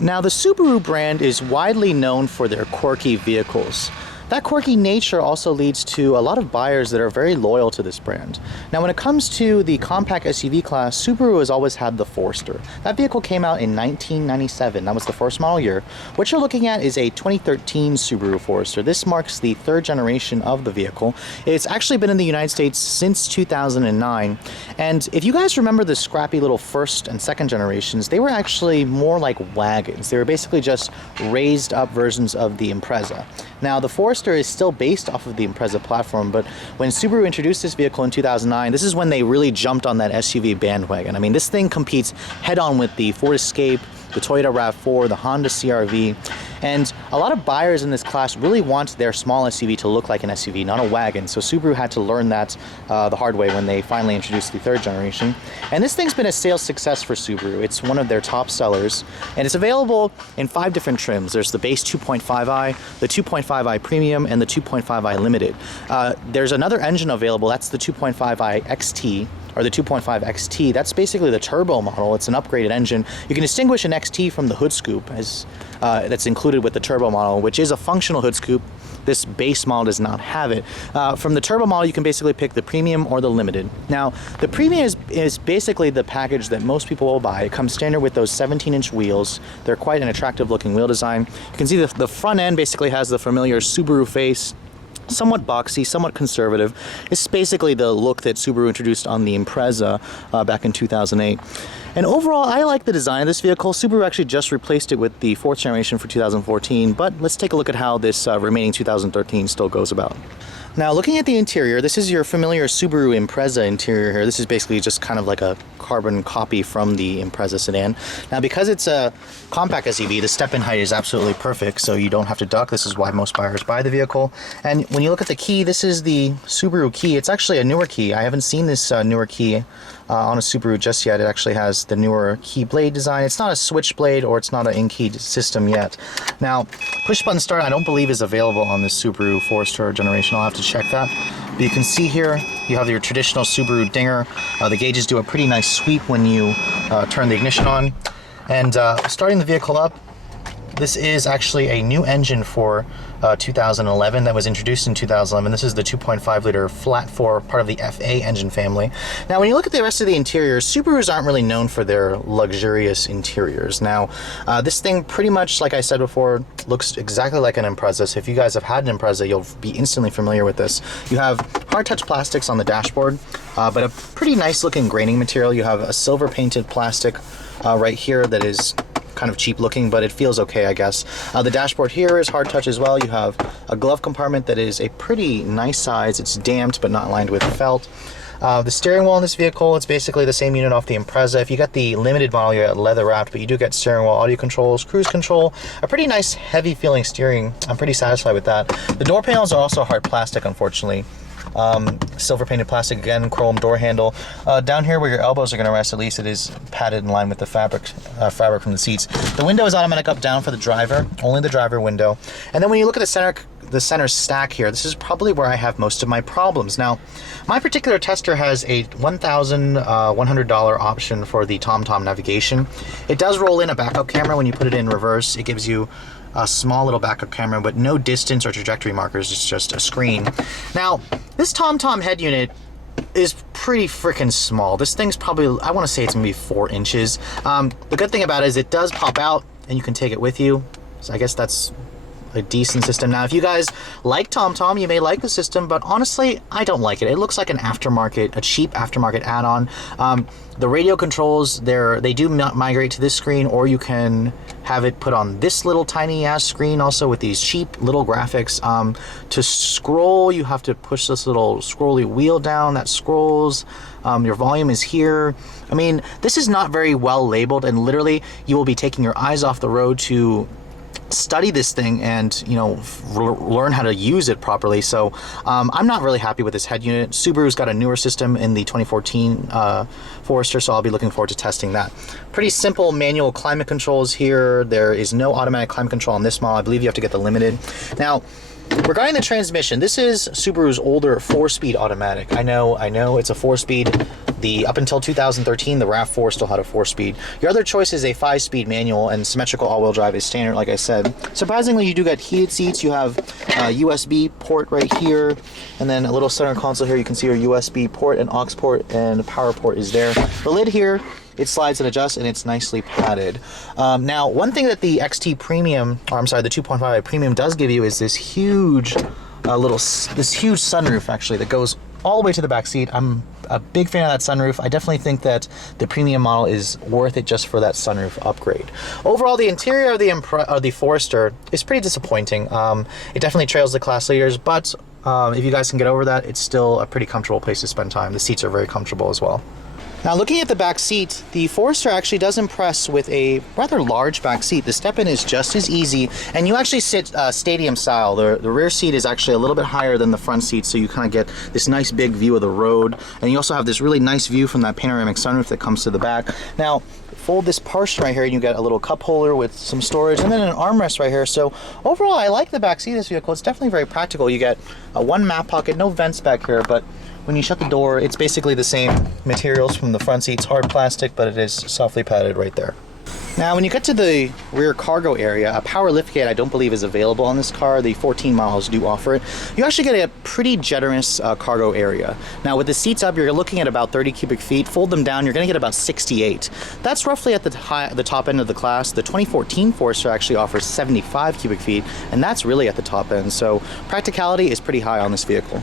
Now, the Subaru brand is widely known for their quirky vehicles. That quirky nature also leads to a lot of buyers that are very loyal to this brand. Now, when it comes to the compact SUV class, Subaru has always had the Forester. That vehicle came out in 1997. That was the first model year. What you're looking at is a 2013 Subaru Forester. This marks the third generation of the vehicle. It's actually been in the United States since 2009. And if you guys remember the scrappy little first and second generations, they were actually more like wagons. They were basically just raised up versions of the Impreza. Now, the Forester is still based off of the Impreza platform, but when Subaru introduced this vehicle in 2009, this is when they really jumped on that SUV bandwagon. I mean, this thing competes head-on with the Ford Escape, the Toyota RAV4, the Honda CR-V, and a lot of buyers in this class really want their small SUV to look like an SUV, not a wagon. So Subaru had to learn that the hard way when they finally introduced the third generation. And this thing's been a sales success for Subaru. It's one of their top sellers, and it's available in 5 different trims. There's the base 2.5i, the 2.5i Premium, and the 2.5i Limited. There's another engine available, that's the 2.5i XT, or the 2.5 XT. That's basically the turbo model. It's an upgraded engine. You can distinguish an XT from the hood scoop as that's included with the turbo model, which is a functional hood scoop. This base model does not have it. From the turbo model, you can basically pick the Premium or the Limited. Now, the Premium is basically the package that most people will buy. It comes standard with those 17-inch wheels. They're quite an attractive looking wheel design. You can see the front end basically has the familiar Subaru face, somewhat boxy, somewhat conservative. It's basically the look that Subaru introduced on the Impreza back in 2008. And overall, I like the design of this vehicle. Subaru actually just replaced it with the 4th generation for 2014, but let's take a look at how this remaining 2013 still goes about. Now, looking at the interior, this is your familiar Subaru Impreza interior here. This is basically just kind of like a carbon copy from the Impreza sedan. Now, because it's a compact SUV, the step-in height is absolutely perfect, so you don't have to duck. This is why most buyers buy the vehicle. And when you look at the key, this is the Subaru key. It's actually a newer key. I haven't seen this newer key on a Subaru just yet. It actually has the newer key blade design. It's not a switch blade or it's not an in-key system yet. Now, push button start I don't believe is available on this Subaru Forester generation. I'll have to check that. But you can see here you have your traditional Subaru dinger. The gauges do a pretty nice sweep when you turn the ignition on. And starting the vehicle up, this is actually a new engine for 2011 that was introduced in 2011. This is the 2.5 liter flat 4, part of the FA engine family. Now, when you look at the rest of the interiors, Subarus aren't really known for their luxurious interiors. Now, this thing pretty much, like I said before, looks exactly like an Impreza. So if you guys have had an Impreza, you'll be instantly familiar with this. You have hard touch plastics on the dashboard, but a pretty nice looking graining material. You have a silver painted plastic right here that is kind of cheap looking, but it feels okay, I guess. The dashboard here is hard touch as well. You have a glove compartment that is a pretty nice size. It's damped but not lined with felt. The steering wheel in this vehicle, it's basically the same unit off the Impreza. If you got the Limited model, you get leather wrapped, but you do get steering wheel, audio controls, cruise control, a pretty nice heavy feeling steering. I'm pretty satisfied with that. The door panels are also hard plastic, unfortunately. Silver painted plastic again, chrome door handle. Down here where your elbows are going to rest, at least it is padded in line with the fabric from the seats. The window is automatic up down for the driver, only the driver window. And then when you look at the center stack here, this is probably where I have most of my problems. Now, my particular tester has a $1,100 option for the TomTom navigation. It does roll in a backup camera when you put it in reverse. It gives you a small little backup camera, but no distance or trajectory markers. It's just a screen. Now, this TomTom head unit is pretty freaking small. This thing's probably, I want to say it's maybe 4 inches. The good thing about it is it does pop out and you can take it with you. So I guess that's a decent system. Now, if you guys like TomTom, you may like the system, but honestly, I don't like it. It looks like an aftermarket, a cheap aftermarket add-on. The radio controls, they do migrate to this screen, or you can have it put on this little tiny ass screen also with these cheap little graphics. To scroll, you have to push this little scrolly wheel down that scrolls. Your volume is here. I mean, this is not very well labeled, and literally you will be taking your eyes off the road to study this thing and, you know, learn how to use it properly. So I'm not really happy with this head unit. Subaru's got a newer system in the 2014 Forester, so I'll be looking forward to testing that. Pretty simple manual climate controls here. There is no automatic climate control on this model. I believe you have to get the Limited. Now, regarding the transmission, this is Subaru's older 4-speed automatic. I know it's a 4-speed, Up until 2013, the RAV4 still had a 4-speed. Your other choice is a 5-speed manual, and symmetrical all-wheel drive is standard, like I said. Surprisingly, you do get heated seats. You have a USB port right here, and then a little center console here. You can see your USB port and aux port, and the power port is there. The lid here, it slides and adjusts, and it's nicely padded. Now, one thing that the XT Premium, or I'm sorry, the 2.5i Premium does give you is this huge huge sunroof, actually, that goes all the way to the back seat. I'm a big fan of that sunroof. I definitely think that the premium model is worth it just for that sunroof upgrade. Overall, the interior of the Forester is pretty disappointing. It definitely trails the class leaders, but if you guys can get over that, it's still a pretty comfortable place to spend time. The seats are very comfortable as well. Now, looking at the back seat, the Forester actually does impress with a rather large back seat. The step-in is just as easy, and you actually sit stadium style. The rear seat is actually a little bit higher than the front seat, so you kind of get this nice big view of the road, and you also have this really nice view from that panoramic sunroof that comes to the back. Now, fold this portion right here, and you get a little cup holder with some storage, and then an armrest right here. So overall, I like the back seat of this vehicle. It's definitely very practical. You get one map pocket, no vents back here, but when you shut the door, it's basically the same materials from the front seats, hard plastic, but it is softly padded right there. Now, when you get to the rear cargo area, a power liftgate I don't believe is available on this car. The 14 models do offer it. You actually get a pretty generous cargo area. Now, with the seats up, you're looking at about 30 cubic feet. Fold them down, you're going to get about 68. That's roughly at the top end of the class. The 2014 Forester actually offers 75 cubic feet, and that's really at the top end. So practicality is pretty high on this vehicle.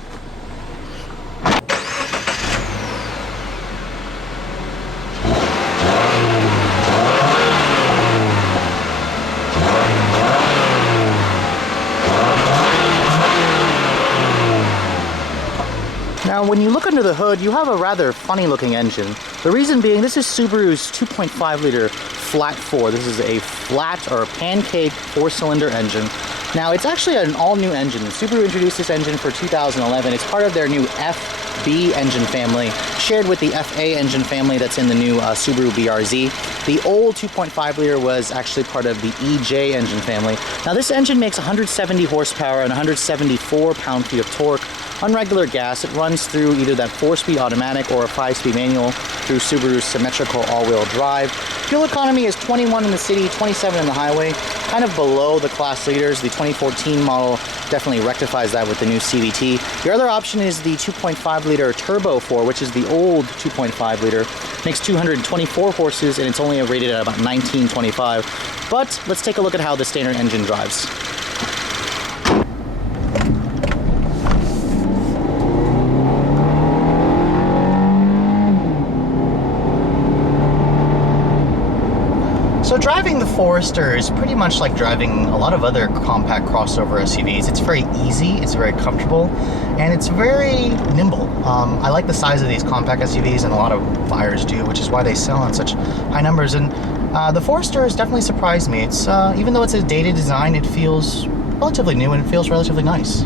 Now, when you look under the hood, you have a rather funny looking engine. The reason being, this is Subaru's 2.5 liter flat 4. This is a flat or pancake 4-cylinder engine. Now, it's actually an all-new engine. Subaru introduced this engine for 2011. It's part of their new FB engine family, shared with the FA engine family that's in the new Subaru BRZ. The old 2.5 liter was actually part of the EJ engine family. Now, this engine makes 170 horsepower and 174 pound-feet of torque. On regular gas, it runs through either that 4-speed automatic or a 5-speed manual through Subaru's symmetrical all-wheel drive. Fuel economy is 21 in the city, 27 in the highway, kind of below the class leaders. The 2014 model definitely rectifies that with the new CVT. Your other option is the 2.5 liter Turbo 4, which is the old 2.5 liter. Makes 224 horses, and it's only rated at about 1925. But let's take a look at how the standard engine drives. So driving the Forester is pretty much like driving a lot of other compact crossover SUVs. It's very easy, it's very comfortable, and it's very nimble. I like the size of these compact SUVs, and a lot of buyers do, which is why they sell in such high numbers. And the Forester has definitely surprised me. It's even though it's a dated design, it feels relatively new and it feels relatively nice.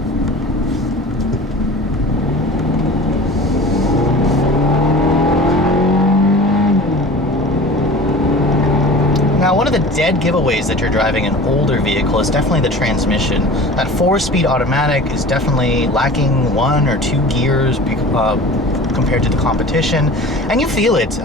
Now, one of the dead giveaways that you're driving an older vehicle is definitely the transmission. That 4-speed automatic is definitely lacking 1 or 2 gears compared to the competition, and you feel it.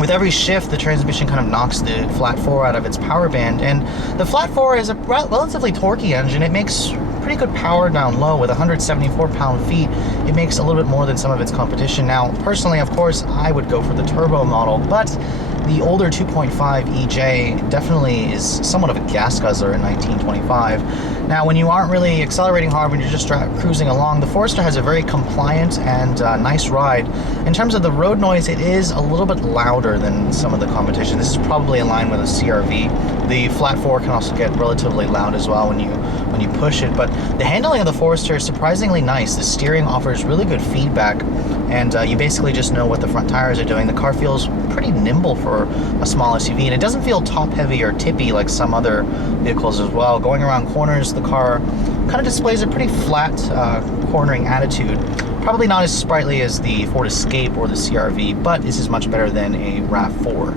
With every shift, the transmission kind of knocks the flat 4 out of its power band, and the flat 4 is a relatively torquey engine. It makes pretty good power down low. With 174 pound-feet, it makes a little bit more than some of its competition. Now, personally, of course, I would go for the turbo model, but the older 2.5 EJ definitely is somewhat of a gas guzzler in 1925. Now, when you aren't really accelerating hard, when you're just cruising along, the Forester has a very compliant and nice ride. In terms of the road noise, it is a little bit louder than some of the competition. This is probably in line with a CRV. The flat 4 can also get relatively loud as well when you push it, but the handling of the Forester is surprisingly nice. The steering offers really good feedback, and you basically just know what the front tires are doing. The car feels pretty nimble for a small SUV, and it doesn't feel top heavy or tippy like some other vehicles as well. Going around corners, the car kind of displays a pretty flat cornering attitude. Probably not as sprightly as the Ford Escape or the CRV, but this is much better than a RAV4.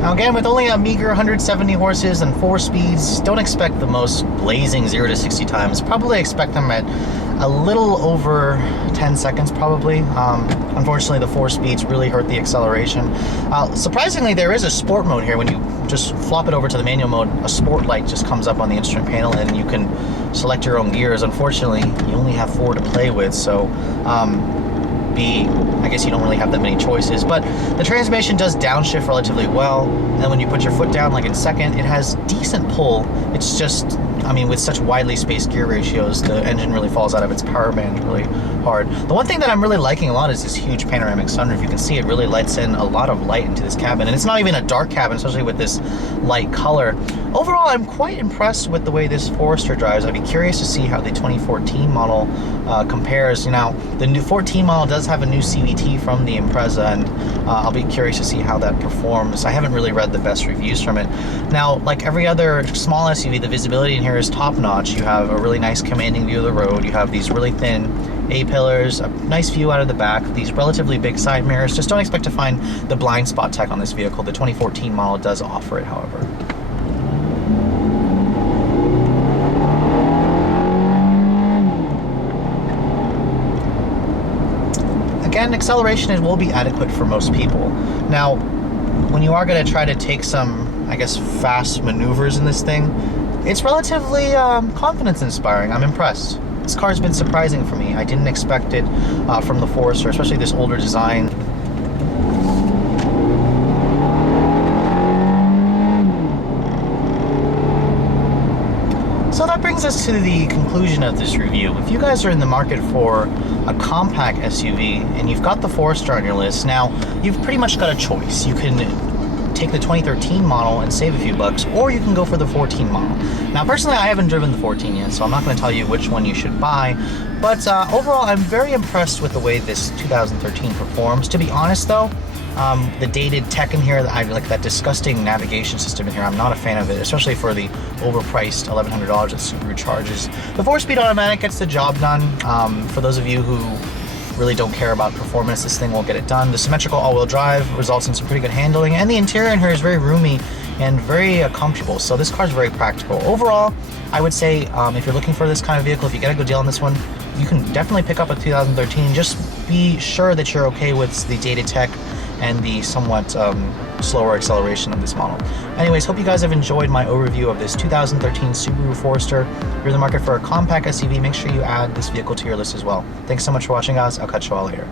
Now Again, with only a meager 170 horses and 4 speeds, don't expect the most blazing 0 to 60 times. Probably expect them at a little over 10 seconds probably. Unfortunately, the 4 speeds really hurt the acceleration. Surprisingly, there is a sport mode here. When you just flop it over to the manual mode, a sport light just comes up on the instrument panel and you can select your own gears. Unfortunately, you only have 4 to play with, so I guess you don't really have that many choices, but the transmission does downshift relatively well, and when you put your foot down, like in second, it has decent pull. It's just, I mean, with such widely spaced gear ratios, the engine really falls out of its power band really hard. The one thing that I'm really liking a lot is this huge panoramic sunroof. You can see it really lets in a lot of light into this cabin, and it's not even a dark cabin, especially with this light color. Overall, I'm quite impressed with the way this Forester drives. I'd be curious to see how the 2014 model compares. You know, the new 14 model does have a new CVT from the Impreza, and I'll be curious to see how that performs. I haven't really read the best reviews from it. Now, like every other small SUV, the visibility in here is top-notch. You have a really nice commanding view of the road. You have these really thin A-pillars, a nice view out of the back, these relatively big side mirrors. Just don't expect to find the blind spot tech on this vehicle. The 2014 model does offer it, however. Again, acceleration will be adequate for most people. Now, when you are going to try to take some, I guess, fast maneuvers in this thing, it's relatively confidence-inspiring. I'm impressed. This car's been surprising for me. I didn't expect it from the Forester, especially this older design. So that brings us to the conclusion of this review. If you guys are in the market for a compact SUV and you've got the Forester on your list, now you've pretty much got a choice. You can take the 2013 model and save a few bucks, or you can go for the 14 model. Now personally, I haven't driven the 14 yet, so I'm not going to tell you which one you should buy, but overall I'm very impressed with the way this 2013 performs. To be honest though, the dated tech in here, I like that disgusting navigation system in here. I'm not a fan of it, especially for the overpriced $1,100 that Subaru charges. The 4-speed automatic gets the job done. For those of you who really don't care about performance, this thing will get it done. The symmetrical all-wheel drive results in some pretty good handling, and the interior in here is very roomy and very comfortable, so this car is very practical. Overall, I would say if you're looking for this kind of vehicle, if you get a good deal on this one, you can definitely pick up a 2013. Just be sure that you're okay with the dated tech and the somewhat slower acceleration of this model. Anyways, hope you guys have enjoyed my overview of this 2013 Subaru Forester. If you're in the market for a compact SUV, make sure you add this vehicle to your list as well. Thanks so much for watching, guys. I'll catch you all later.